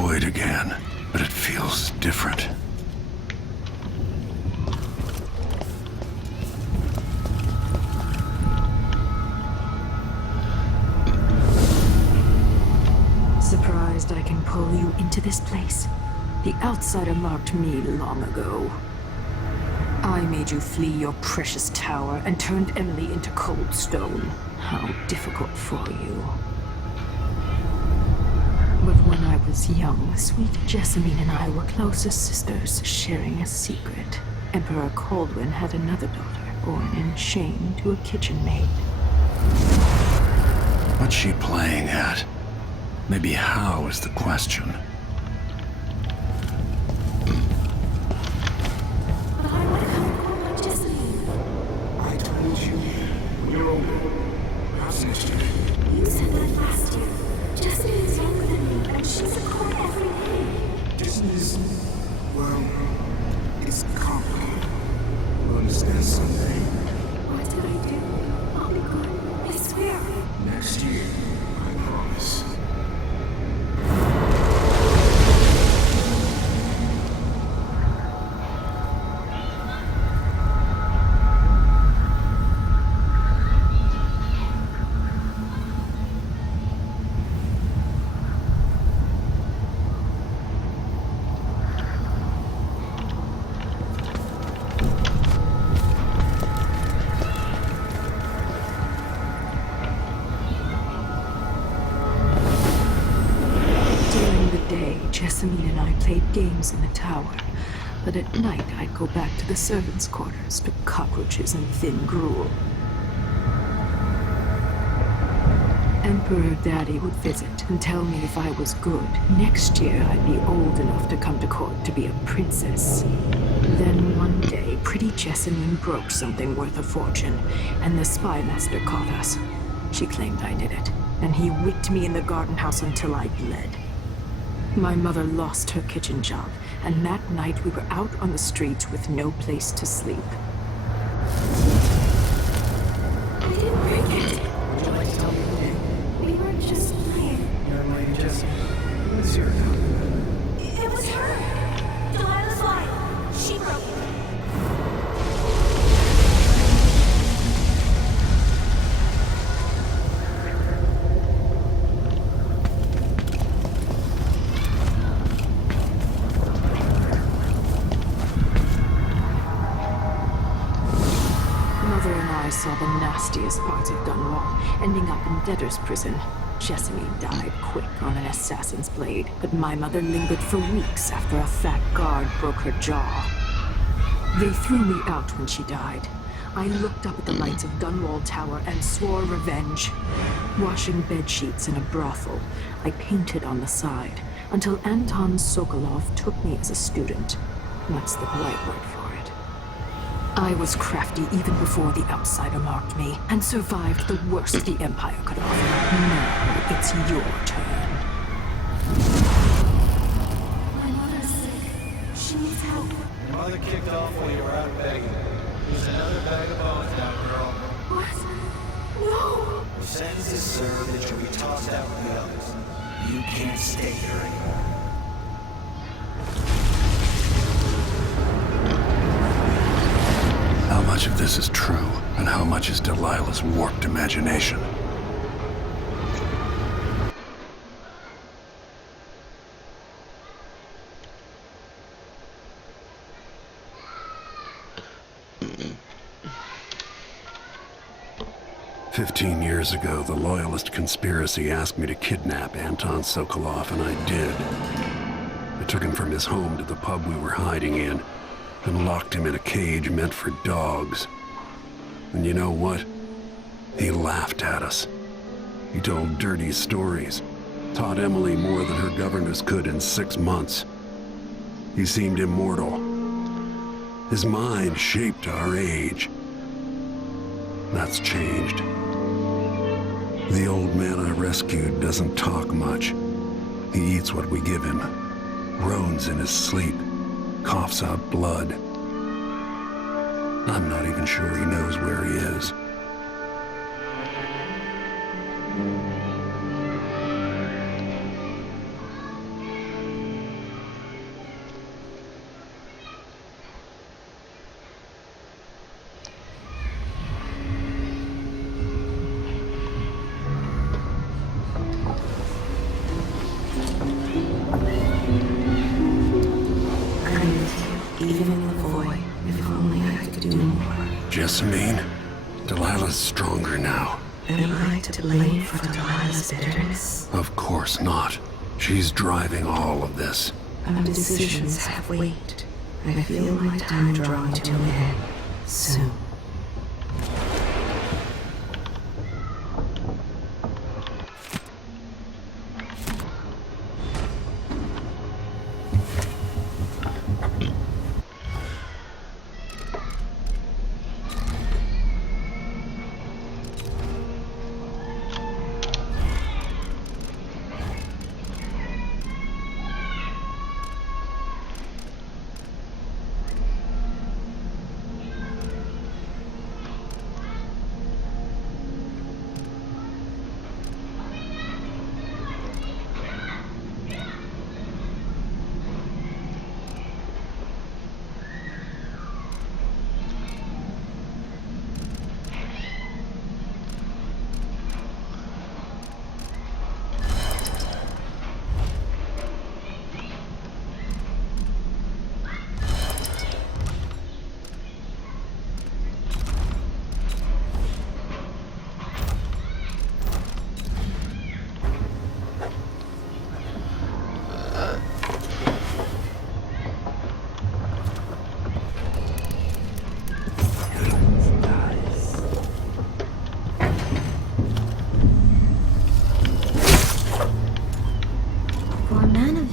void again, but it feels different. Surprised I can pull you into this place? The outsider marked me long ago. I made you flee your precious tower and turned Emily into cold stone. How difficult for you. But when I was young, sweet Jessamine and I were close as sisters, sharing a secret. Emperor Kaldwin had another daughter, born in shame to a kitchen maid. What's she playing at? Maybe how is the question. But I want to come home with Jessamine. I told you when you're older. Perhaps next year. You said that last year. Jessamine is younger than me, and she's a court every day. Disney's, well, it's complicated. You'll understand someday. What did I do? I'll be good. I swear. Next year, I promise. Jessamine and I played games in the tower, but at night I'd go back to the servants' quarters to cockroaches and thin gruel. Emperor Daddy would visit and tell me if I was good. Next year I'd be old enough to come to court to be a princess. Then one day, pretty Jessamine broke something worth a fortune, and the spy master caught us. She claimed I did it, and he whipped me in the garden house until I bled. My mother lost her kitchen job, and that night we were out on the streets with no place to sleep. I didn't break it. Would you like to tell me who did? We were just playing. Young lady Jessie, who is your account? It was her. Delilah's wife. She broke it. I saw the nastiest parts of Dunwall, ending up in debtor's prison. Jessamine died quick on an assassin's blade, but my mother lingered for weeks after a fat guard broke her jaw. They threw me out when she died. I looked up at the lights of Dunwall Tower and swore revenge. Washing bedsheets in a brothel, I painted on the side, until Anton Sokolov took me as a student. That's the polite word for it. I was crafty even before the outsider marked me, and survived the worst the Empire could offer. Now it's your turn. My mother's sick. She needs help. Your mother kicked off while you were out begging. There's another bag of bones now, girl. What? No! Your sentence is served and you'll be tossed out with the others. You can't stay here anymore. How much of this is true, and how much is Delilah's warped imagination? "15 years ago, the Loyalist conspiracy asked me to kidnap Anton Sokolov, and I did. I took him from his home to the pub we were hiding in, and locked him in a cage meant for dogs. And you know what? He laughed at us. He told dirty stories, taught Emily more than her governess could in 6 months. He seemed immortal. His mind shaped our age. That's changed. The old man I rescued doesn't talk much. He eats what we give him, groans in his sleep, coughs out blood. I'm not even sure he knows where he is. Jessamine, Delilah's stronger now. Am I to blame for Delilah's bitterness? Of course not. She's driving all of this. Our decisions have weight. I feel my time drawing to an end soon.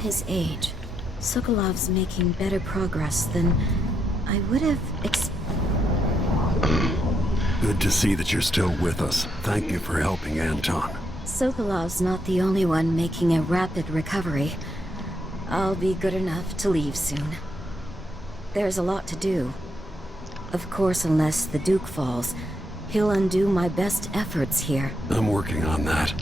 His age, Sokolov's making better progress than I would have Good to see that you're still with us. Thank you for helping Anton. Sokolov's not the only one making a rapid recovery. I'll be good enough to leave soon. There's a lot to do. Of course, unless the Duke falls, he'll undo my best efforts here. I'm working on that.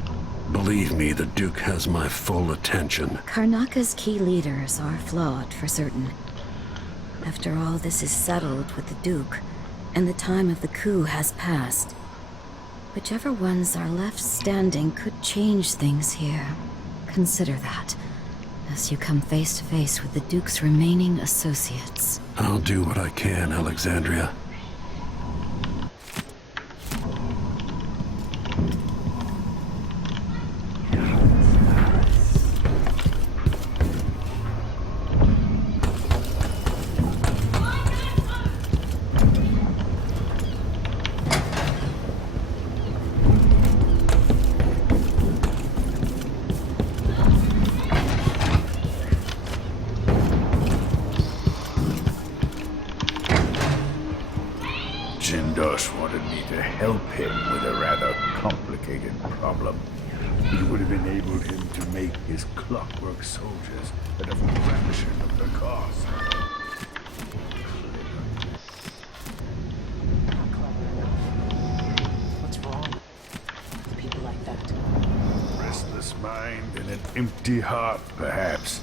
Believe me, the Duke has my full attention. Karnaka's key leaders are flawed, for certain. After all this is settled with the Duke, and the time of the coup has passed, whichever ones are left standing could change things here. Consider that, as you come face to face with the Duke's remaining associates. I'll do what I can, Alexandria. Jindosh wanted me to help him with a rather complicated problem. It would have enabled him to make his clockwork soldiers at a fraction of the cost. What's wrong with people like that? Restless mind and an empty heart, perhaps.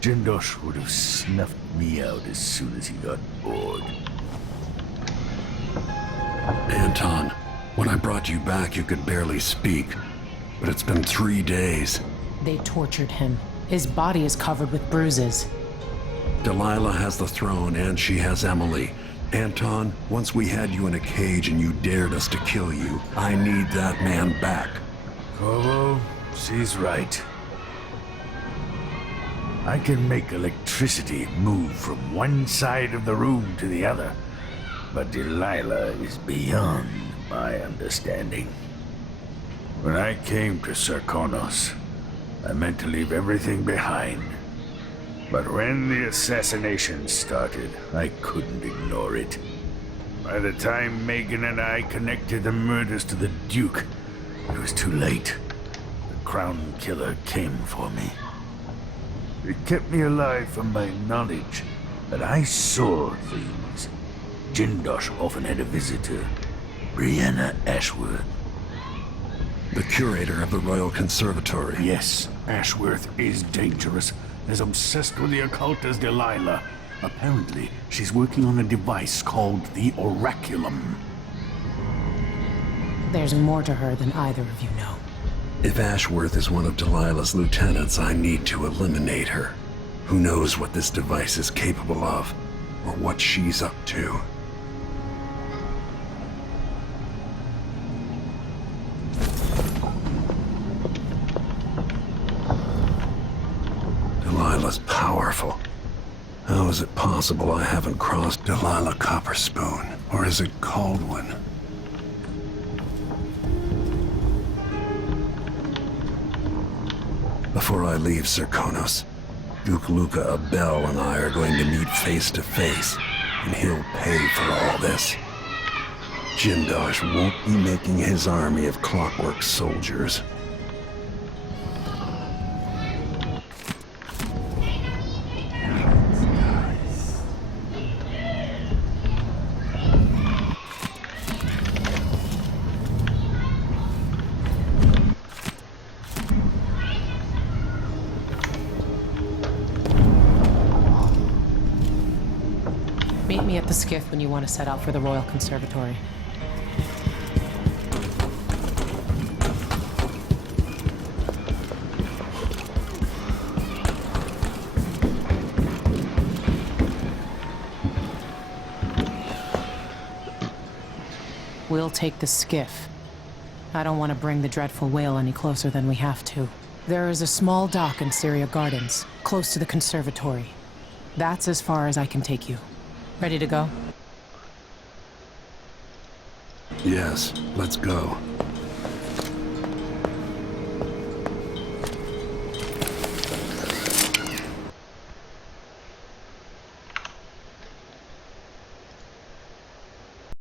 Jindosh would have snuffed me out as soon as he got bored. Anton, when I brought you back, you could barely speak. But it's been 3 days. They tortured him. His body is covered with bruises. Delilah has the throne, and she has Emily. Anton, once we had you in a cage and you dared us to kill you, I need that man back. Corvo, she's right. I can make electricity move from one side of the room to the other. But Delilah is beyond my understanding. When I came to Sarkonos, I meant to leave everything behind. But when the assassination started, I couldn't ignore it. By the time Megan and I connected the murders to the Duke, it was too late. The Crown Killer came for me. It kept me alive from my knowledge that I saw things. Jindosh often had a visitor, Brianna Ashworth. The curator of the Royal Conservatory. Yes, Ashworth is dangerous, as obsessed with the occult as Delilah. Apparently, she's working on a device called the Oraculum. There's more to her than either of you know. If Ashworth is one of Delilah's lieutenants, I need to eliminate her. Who knows what this device is capable of, or what she's up to. Delilah's powerful. How is it possible I haven't crossed Delilah Copperspoon? Or is it Caldwin? Before I leave Serkonos, Duke Luca Abel and I are going to meet face to face, and he'll pay for all this. Jindosh won't be making his army of clockwork soldiers. Meet me at the skiff when you want to set out for the Royal Conservatory. We'll take the skiff. I don't want to bring the dreadful whale any closer than we have to. There is a small dock in Syria Gardens, close to the conservatory. That's as far as I can take you. Ready to go? Yes, let's go.